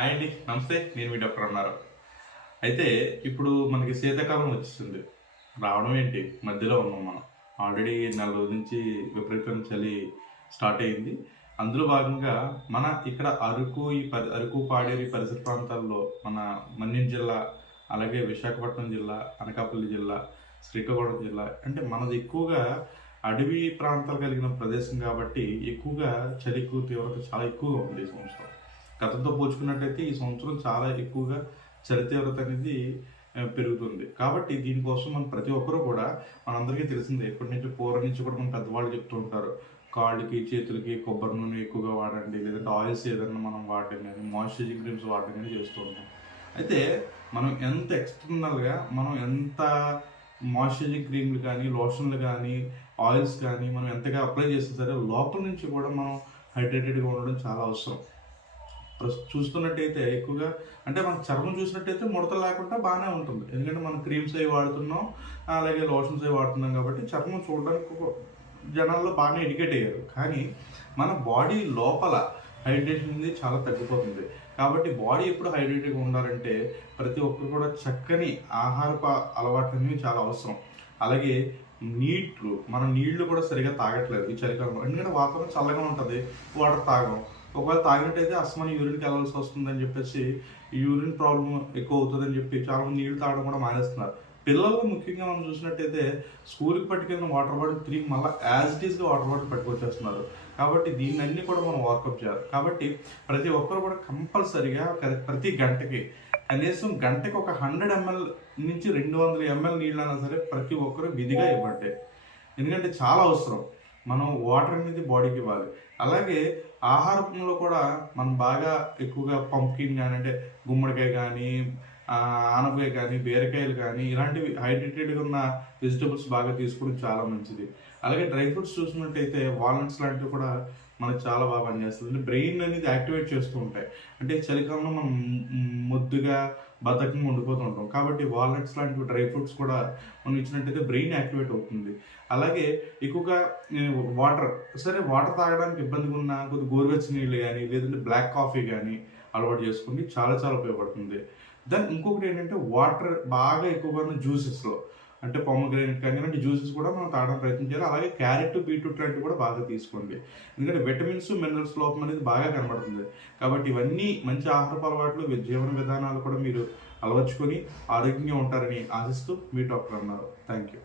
Hi అండి, నమస్తే. నేను మీ డాక్టర్ అన్నారు. అయితే ఇప్పుడు మనకి శీతాకాలం వచ్చేసింది. రావడం ఏంటి, మధ్యలో ఉన్నాం మనం. ఆల్రెడీ నెల రోజుల నుంచి విపరీతమైన చలి స్టార్ట్ అయ్యింది. అందులో భాగంగా మన ఇక్కడ అరకు అరకు పాడేరు పరిసర ప్రాంతాల్లో మన మన్యం జిల్లా, అలాగే విశాఖపట్నం జిల్లా, అనకాపల్లి జిల్లా, శ్రీకాకుళం జిల్లా, అంటే మనది ఎక్కువగా అడవి ప్రాంతాలు కలిగిన ప్రదేశం కాబట్టి ఎక్కువగా చలికు తీవ్రత చాలా ఎక్కువగా ఉంది ఈ సంవత్సరం. గతంతో పోల్చుకున్నట్టయితే ఈ సంవత్సరం చాలా ఎక్కువగా చలి తీవ్రత అనేది పెరుగుతుంది. కాబట్టి దీనికోసం మనం ప్రతి ఒక్కరూ కూడా, మనందరికీ తెలిసిందే, ఇప్పటి నుంచి పూర్వం నుంచి కూడా మన పెద్దవాళ్ళు చెప్తూ ఉంటారు, కాళ్ళకి చేతులకి కొబ్బరి నూనె ఎక్కువగా వాడండి, లేదంటే ఆయిల్స్ ఏదైనా మనం వాడడం కానీ, మాయిశ్చరైజింగ్ క్రీమ్స్ వాడడం కానీ చేస్తూ ఉంటాం. అయితే మనం ఎంత ఎక్స్టర్నల్గా మనం ఎంత మాయిశ్చరైజింగ్ క్రీమ్లు కానీ, లోషన్లు కానీ, ఆయిల్స్ కానీ మనం ఎంతగా అప్లై చేస్తే సరే లోపల నుంచి కూడా మనం హైడ్రేటెడ్గా ఉండడం చాలా అవసరం. చూస్తున్నట్టయితే ఎక్కువగా, అంటే మన చర్మం చూసినట్టయితే ముడతలు లేకుండా బాగానే ఉంటుంది. ఎందుకంటే మనం క్రీమ్స్ అవి వాడుతున్నాం, అలాగే లోషన్స్ అవి వాడుతున్నాం కాబట్టి చర్మం చూడడానికి జనాల్లో బాగానే ఎడ్యుకేట్ అయ్యారు. కానీ మన బాడీ లోపల హైడ్రేషన్ అనేది చాలా తగ్గిపోతుంది. కాబట్టి బాడీ ఎప్పుడు హైడ్రేటెడ్గా ఉండాలంటే ప్రతి ఒక్కరు కూడా చక్కని ఆహారపు అలవాట్లు అనేవి చాలా అవసరం. అలాగే మనం నీళ్లు కూడా సరిగా తాగట్లేదు ఈ చలికాలంలో. ఎందుకంటే వాతావరణం చల్లగా ఉంటుంది, వాటర్ తాగం. ఒకవేళ తాగినట్టయితే అస్సలు యూరిన్కి వెళ్ళాల్సి వస్తుందని చెప్పేసి, యూరిన్ ప్రాబ్లం ఎక్కువ అవుతుందని చెప్పి చాలామంది నీళ్లు తాగడం కూడా మానేస్తున్నారు. పిల్లలు ముఖ్యంగా మనం చూసినట్టయితే స్కూల్కి పట్టుకెళ్ళిన వాటర్ బాటిల్ తిరిగి మళ్ళీ యాజ్ ఇట్ ఈస్గా వాటర్ బాటిల్ పట్టుకొచ్చేస్తున్నారు. కాబట్టి దీన్ని అన్ని కూడా మనం వార్కప్ చేయాలి. కాబట్టి ప్రతి ఒక్కరు కూడా కంపల్సరిగా ప్రతి గంటకి కనీసం గంటకి ఒక 100 ml నుంచి 200 ml నీళ్ళైనా సరే ప్రతి ఒక్కరు విధిగా ఇవ్వండి. ఎందుకంటే చాలా అవసరం. మనం వాటర్ అనేది బాడీకి ఇవ్వాలి. అలాగే ఆహారంలో కూడా మనం బాగా ఎక్కువగా పంప్కిన్ కానీ, అంటే గుమ్మడికాయ కానీ, ఆనపకాయ కానీ, బీరకాయలు కానీ, ఇలాంటివి హైడ్రేటెడ్గా ఉన్న వెజిటబుల్స్ బాగా తీసుకోవడం చాలా మంచిది. అలాగే డ్రై ఫ్రూట్స్ చూసినట్టయితే వాల్నట్స్ లాంటివి కూడా మనకు చాలా బాగా పనిచేస్తుంది. అంటే బ్రెయిన్ అనేది యాక్టివేట్ చేస్తూ ఉంటాయి. అంటే చలికాలంలో మనం ముద్దుగా బద్ధకంగా ఉండిపోతూ ఉంటాం. కాబట్టి వాల్నట్స్ లాంటివి డ్రై ఫ్రూట్స్ కూడా మనం ఇచ్చినట్టయితే బ్రెయిన్ యాక్టివేట్ అవుతుంది. అలాగే ఎక్కువగా వాటర్ తాగడానికి ఇబ్బందిగా ఉన్న కొద్దిగా గోరువెచ్చని నీళ్ళు కానీ, లేదంటే బ్లాక్ కాఫీ కానీ అలవాటు చేసుకుంటే చాలా చాలా ఉపయోగపడుతుంది. దెన్ ఇంకొకటి ఏంటంటే వాటర్ బాగా ఎక్కువగా ఉన్న జ్యూసెస్లో, అంటే పొమగ్రానేట్ కానీ ఇలాంటి జ్యూసెస్ కూడా మనం తాగడానికి ప్రయత్నం చేయాలి. అలాగే క్యారెట్, బీట్రూట్ లాంటివి కూడా బాగా తీసుకోండి. ఎందుకంటే విటమిన్స్, మినరల్స్ లోపం అనేది బాగా కనబడుతుంది. కాబట్టి ఇవన్నీ మంచి ఆహారపు అలవాట్లు, జీవన విధానాలు కూడా మీరు అలవర్చుకొని ఆరోగ్యంగా ఉంటారని ఆశిస్తూ మీ డాక్టర్ అన్నారు. Thank you.